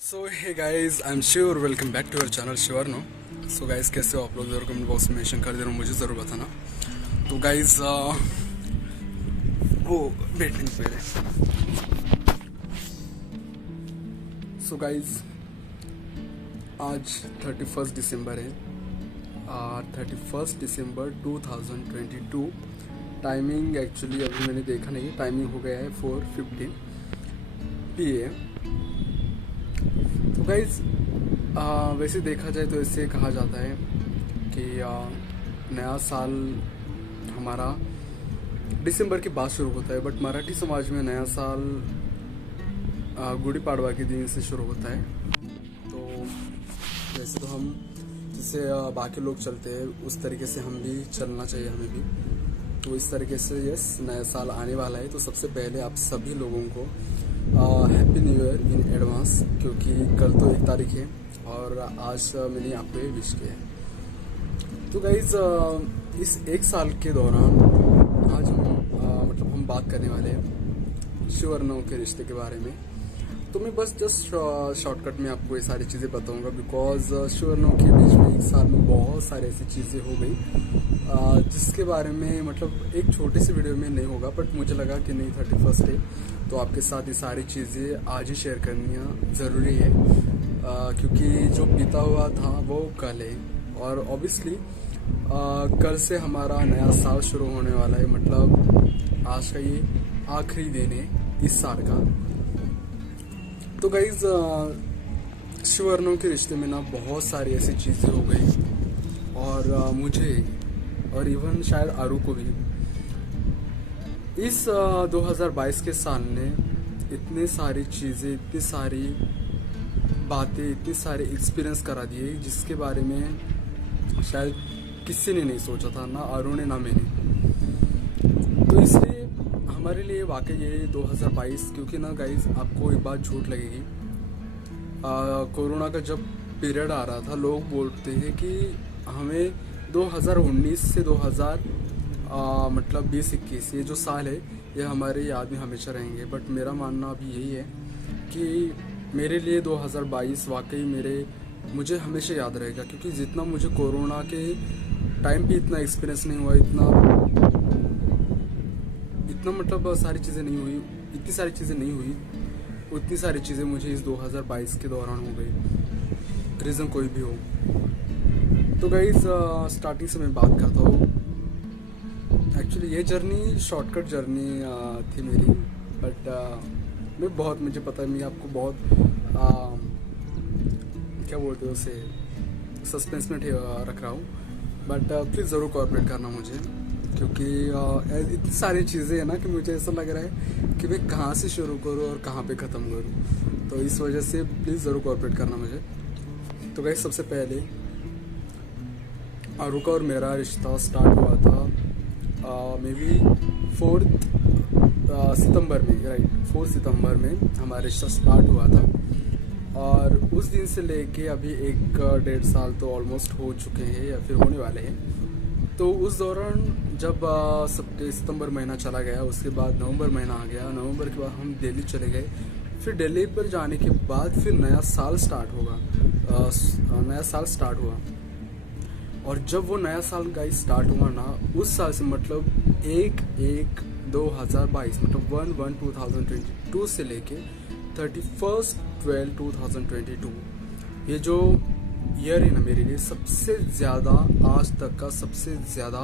So hey guys, I am sure welcome back to our channel शिवर्नो। So guys, कैसे हो आप लोग? जरूर कमेंट बॉक्स में मेंशन कर दे रहा हूँ, मुझे ज़रूर बताना। तो गाइस वो बैठने पहले। सो गाइस, आज 31 दिसंबर है और 31 दिसंबर 2022। टाइमिंग एक्चुअली अभी मैंने देखा नहीं, टाइमिंग हो गया है 4:15 PM। तो गाइज वैसे देखा जाए तो इससे कहा जाता है कि नया साल हमारा दिसंबर के बाद शुरू होता है, बट मराठी समाज में नया साल गुड़ी पाड़वा के दिन से शुरू होता है। तो वैसे तो हम जैसे बाकी लोग चलते हैं उस तरीके से हम भी चलना चाहिए, हमें भी। तो इस तरीके से यस, नया साल आने वाला है। तो सबसे पहले आप सभी लोगों को happy new year in advance, क्योंकि कल तो 1 तारीख है और आज मैंने आपको ये विश किया है। तो गाइज इस 1 साल के दौरान आज हम बात करने वाले हैं शिवर्नो के रिश्ते के बारे में। तो मैं बस जस्ट शॉर्टकट में आपको ये सारी चीज़ें बताऊंगा, बिकॉज शिवर्नो के बीच में 1 साल में बहुत सारी ऐसी चीज़ें हो गई जिसके बारे में एक छोटी सी वीडियो में नहीं होगा, बट मुझे लगा कि नहीं 31 है तो आपके साथ ये सारी चीज़ें आज ही शेयर करनी ज़रूरी है, क्योंकि जो बीता हुआ था वो कल है और ऑब्वियसली कल से हमारा नया साल शुरू होने वाला है। आज का ये आखिरी दिन है इस साल का। तो गाइज शिवर्नो के रिश्ते में ना बहुत सारी ऐसी चीज़ें हो गई और मुझे और इवन शायद आरू को भी इस 2022 के साल ने इतनी सारी चीज़ें, इतनी सारी बातें, इतने सारे एक्सपीरियंस करा दिए जिसके बारे में शायद किसी ने नहीं सोचा था, ना आरू ने ना मैंने। तो इसलिए हमारे लिए वाकई ये 2022, क्योंकि ना गाइज आपको एक बात झूठ लगेगी, कोरोना का जब पीरियड आ रहा था लोग बोलते हैं कि हमें 2019 से 2020-21 ये जो साल है ये हमारे याद में हमेशा रहेंगे। बट मेरा मानना अभी यही है कि मेरे लिए 2022 वाकई मुझे हमेशा याद रहेगा, क्योंकि जितना मुझे कोरोना के टाइम पे इतना एक्सपीरियंस नहीं हुआ, इतना सारी चीज़ें नहीं हुई, इतनी सारी चीज़ें नहीं हुई, उतनी सारी चीज़ें मुझे इस 2022 के दौरान हो गई, रीज़न कोई भी हो। तो गाइज स्टार्टिंग से मैं बात करता हूँ। एक्चुअली ये जर्नी शॉर्टकट जर्नी थी मेरी, बट मुझे पता है मैं आपको बहुत क्या बोलते हो उसे, सस्पेंस में रख रहा हूँ, बट प्लीज़ ज़रूर कोऑपरेट करना मुझे, क्योंकि इतनी सारी चीज़ें हैं ना कि मुझे ऐसा लग रहा है कि मैं कहाँ से शुरू करूँ और कहाँ पे ख़त्म करूँ। तो इस वजह से प्लीज़ ज़रूर कोऑपरेट करना मुझे। तो गाइस, सबसे पहले आरू का और मेरा रिश्ता स्टार्ट हुआ था मे बी 4 सितंबर में, राइट 4 सितंबर में हमारा रिश्ता स्टार्ट हुआ था और उस दिन से लेके अभी 1-1.5 साल तो ऑलमोस्ट हो चुके हैं या फिर होने वाले हैं। तो उस दौरान जब सितंबर महीना चला गया, उसके बाद नवंबर महीना आ गया, नवंबर के बाद हम दिल्ली चले गए। फिर दिल्ली पर जाने के बाद फिर नया साल स्टार्ट हुआ और जब वो नया साल गाइस स्टार्ट हुआ ना, उस साल से 1/1/2022 1/1/2022 से लेके 31/12/2022 ये जो ईयर है ना मेरे लिए सबसे ज़्यादा, आज तक का सबसे ज़्यादा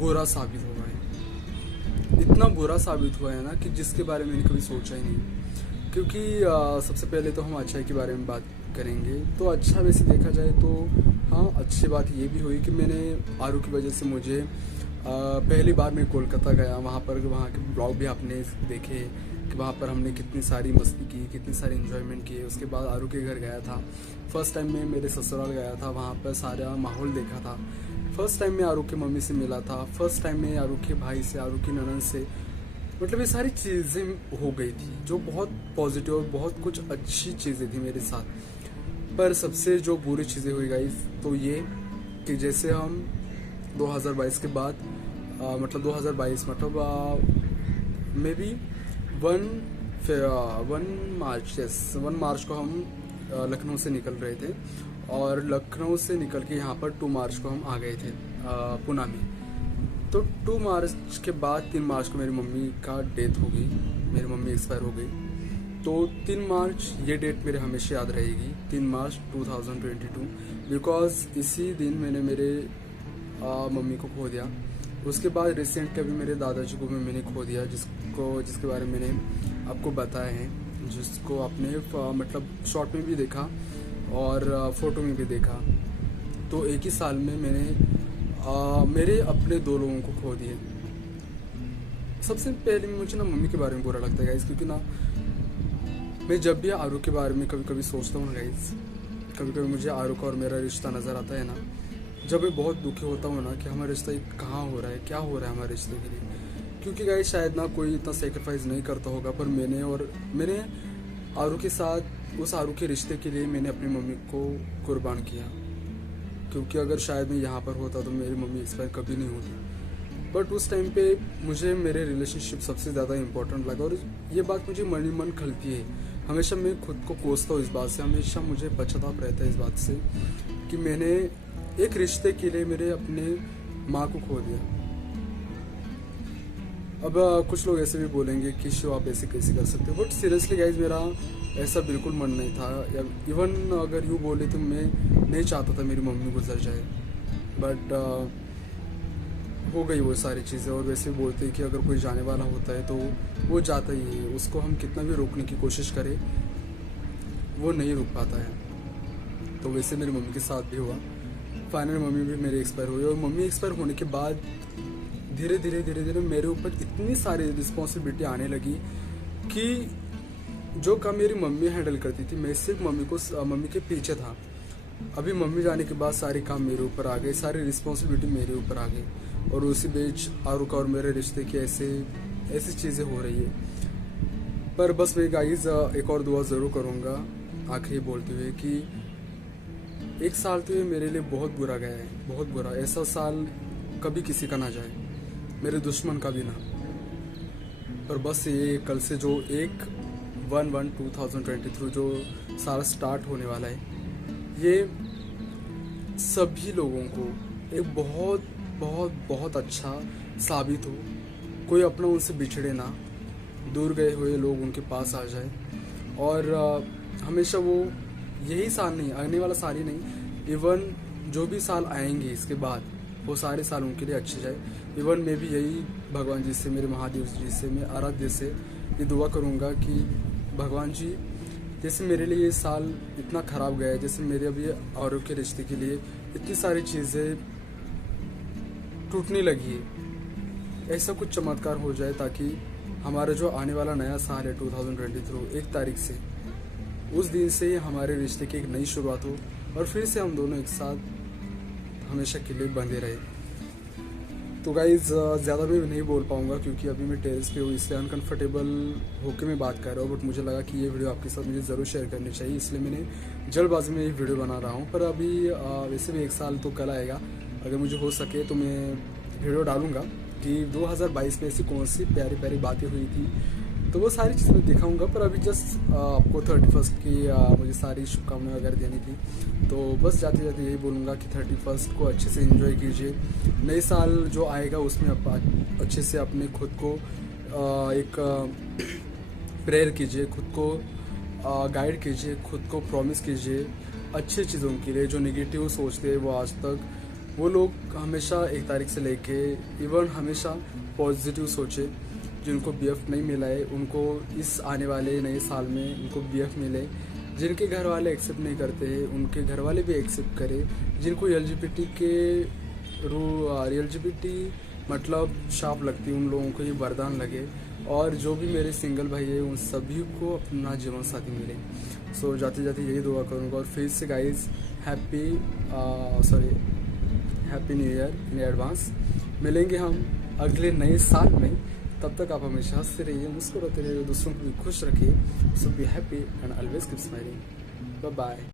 बुरा साबित हुआ है। इतना बुरा साबित हुआ है ना कि जिसके बारे में मैंने कभी सोचा ही नहीं। क्योंकि सबसे पहले तो हम अच्छाई के बारे में बात करेंगे। तो अच्छा वैसे देखा जाए तो हाँ, अच्छी बात ये भी हुई कि मैंने आरू की वजह से मुझे पहली बार मैं कोलकाता गया, वहाँ के ब्लॉग भी आपने देखे कि वहाँ पर हमने कितनी सारी मस्ती की, कितनी सारी एंजॉयमेंट किए। उसके बाद आरू के घर गया था, फर्स्ट टाइम मैं मेरे ससुराल गया था, वहाँ पर सारा माहौल देखा था। फर्स्ट टाइम मैं आरू की मम्मी से मिला था, फर्स्ट टाइम मैं आरू के भाई से, आरू की ननद से, ये सारी चीज़ें हो गई थी जो बहुत पॉजिटिव और बहुत कुछ अच्छी चीज़ें थी मेरे साथ। पर सबसे जो बुरी चीज़ें हुई गाइस तो ये कि जैसे हम 2022 के बाद 2022 मे बी 1 फिर 1 मार्च को हम लखनऊ से निकल रहे थे और लखनऊ से निकल के यहाँ पर 2 मार्च को हम आ गए थे पुणे में। तो 2 मार्च के बाद 3 मार्च को मेरी मम्मी का डेथ हो गई, मेरी मम्मी एक्सपायर हो गई। तो 3 मार्च ये डेट मेरे हमेशा याद रहेगी, 3 मार्च 2022, बिकॉज इसी दिन मैंने मेरे मम्मी को खो दिया। उसके बाद रिसेंटली अभी मेरे दादाजी को भी मैंने खो दिया, जिसके बारे में मैंने आपको बताया है, जिसको आपने मतलब शॉर्ट में भी देखा और फोटो में भी देखा। तो एक ही साल में मैंने मेरे अपने 2 लोगों को खो दिए। सबसे पहले मुझे ना मम्मी के बारे में बुरा लगता है गाइस, क्योंकि ना मैं जब भी आरू के बारे में कभी कभी सोचता हूँ ना गाइस, कभी कभी मुझे आरू का और मेरा रिश्ता नज़र आता है ना, जब मैं बहुत दुखी होता हूँ ना कि हमारा रिश्ता कहाँ हो रहा है, क्या हो रहा है हमारे रिश्ते के लिए। क्योंकि गाइस शायद ना कोई इतना सेक्रीफाइस नहीं करता होगा, पर मैंने आरू के साथ उस आरू के रिश्ते के लिए मैंने अपनी मम्मी को कुर्बान किया। क्योंकि अगर शायद मैं यहाँ पर होता तो मेरी मम्मी एक्सपायर कभी नहीं होती। बट उस टाइम पे मुझे मेरे रिलेशनशिप सबसे ज़्यादा इम्पोर्टेंट लगा और ये बात मुझे मन खलती है। हमेशा मैं खुद को कोसता हूँ इस बात से, हमेशा मुझे पश्चाताप रहता है इस बात से कि मैंने एक रिश्ते के लिए मेरे अपने माँ को खो दिया। अब कुछ लोग ऐसे भी बोलेंगे कि शो आप ऐसे कैसे कर सकते हो, बट सीरियसली गाइज मेरा ऐसा बिल्कुल मन नहीं था। इवन अगर यूँ बोले तो मैं नहीं चाहता था मेरी मम्मी गुजर जाए, बट हो गई वो सारी चीज़ें। और वैसे बोलते हैं कि अगर कोई जाने वाला होता है तो वो जाता ही है, उसको हम कितना भी रोकने की कोशिश करें वो नहीं रुक पाता है। तो वैसे मेरी मम्मी के साथ भी हुआ। फाइनल मम्मी भी मेरी एक्सपायर हुई और मम्मी एक्सपायर होने के बाद धीरे धीरे मेरे ऊपर इतनी सारी रिस्पॉन्सिबिलिटी आने लगी कि जो काम मेरी मम्मी हैंडल करती थी मैं सिर्फ मम्मी के पीछे था। अभी मम्मी जाने के बाद सारे काम मेरे ऊपर आ गए, सारी रिस्पॉन्सिबिलिटी मेरे ऊपर आ गई और उसी बीच आरू का और मेरे रिश्ते की ऐसी चीज़ें हो रही है। पर बस मैं गाइस एक और दुआ ज़रूर करूँगा आखिरी बोलते हुए कि 1 साल तो ये मेरे लिए बहुत बुरा गया है, बहुत बुरा। ऐसा साल कभी किसी का ना जाए, मेरे दुश्मन का भी ना। पर बस ये कल से जो 1/1/2023 जो साल स्टार्ट होने वाला है, ये सभी लोगों को एक बहुत बहुत बहुत अच्छा साबित हो। कोई अपना उनसे बिछड़े ना, दूर गए हुए लोग उनके पास आ जाए और हमेशा वो यही साल नहीं, आने वाला साल ही नहीं, इवन जो भी साल आएंगे इसके बाद वो सारे साल उनके लिए अच्छे जाए। इवन मैं भी यही भगवान जी से, मेरे महादेव जी से, मैं आराध्य से ये दुआ करूँगा कि भगवान जी जैसे मेरे लिए ये साल इतना ख़राब गया है, जैसे मेरे अभी औरों के रिश्ते के लिए इतनी सारी चीज़ें टूटने लगी है, ऐसा कुछ चमत्कार हो जाए ताकि हमारा जो आने वाला नया साल है 2023 1 तारीख से, उस दिन से हमारे रिश्ते की एक नई शुरुआत हो और फिर से हम दोनों एक साथ हमेशा के लिए बंधे रहे। तो गाइज़ ज़्यादा मैं नहीं बोल पाऊँगा क्योंकि अभी मैं टेरेस पे हूँ, इसलिए अनकंफर्टेबल होकर मैं बात कर रहा हूँ। बट मुझे लगा कि ये वीडियो आपके साथ मुझे ज़रूर शेयर करनी चाहिए, इसलिए मैंने जल्दबाजी में ये वीडियो बना रहा हूँ। पर अभी वैसे भी 1 साल तो कल आएगा, अगर मुझे हो सके तो मैं वीडियो डालूँगा कि 2022 में ऐसी कौन सी प्यारी प्यारी बातें हुई थी, तो वो सारी चीज़ें दिखाऊंगा। पर अभी जस्ट आपको 31 की मुझे सारी शुभकामनाएं वगैरह देनी थी, तो बस जाते जाते यही बोलूँगा कि 31 को अच्छे से एंजॉय कीजिए। नए साल जो आएगा उसमें आप अच्छे से अपने खुद को एक प्रेयर कीजिए, खुद को गाइड कीजिए, खुद को प्रॉमिस कीजिए अच्छी चीज़ों के लिए। जो नेगेटिव सोचते हैं वो आज तक वो लोग हमेशा 1 तारीख से लेके इवन हमेशा पॉजिटिव सोचे। जिनको बीएफ नहीं मिला है उनको इस आने वाले नए साल में उनको बीएफ मिले। जिनके घर वाले एक्सेप्ट नहीं करते हैं उनके घर वाले भी एक्सेप्ट करें। जिनको एलजीबीटी मतलब शाप लगती है उन लोगों को ये वरदान लगे। और जो भी मेरे सिंगल भाई है उन सभी को अपना जीवन साथी मिले। सो जाते जाते यही दुआ करूँगा। और फिर से guys happy new year in advance. मिलेंगे हम अगले नए साल में, तब तक आप हमेशा हंसते रहिए, मुस्कुराते रहिए, दूसरों को भी खुश रखिए। So be happy and always keep smiling. Bye bye.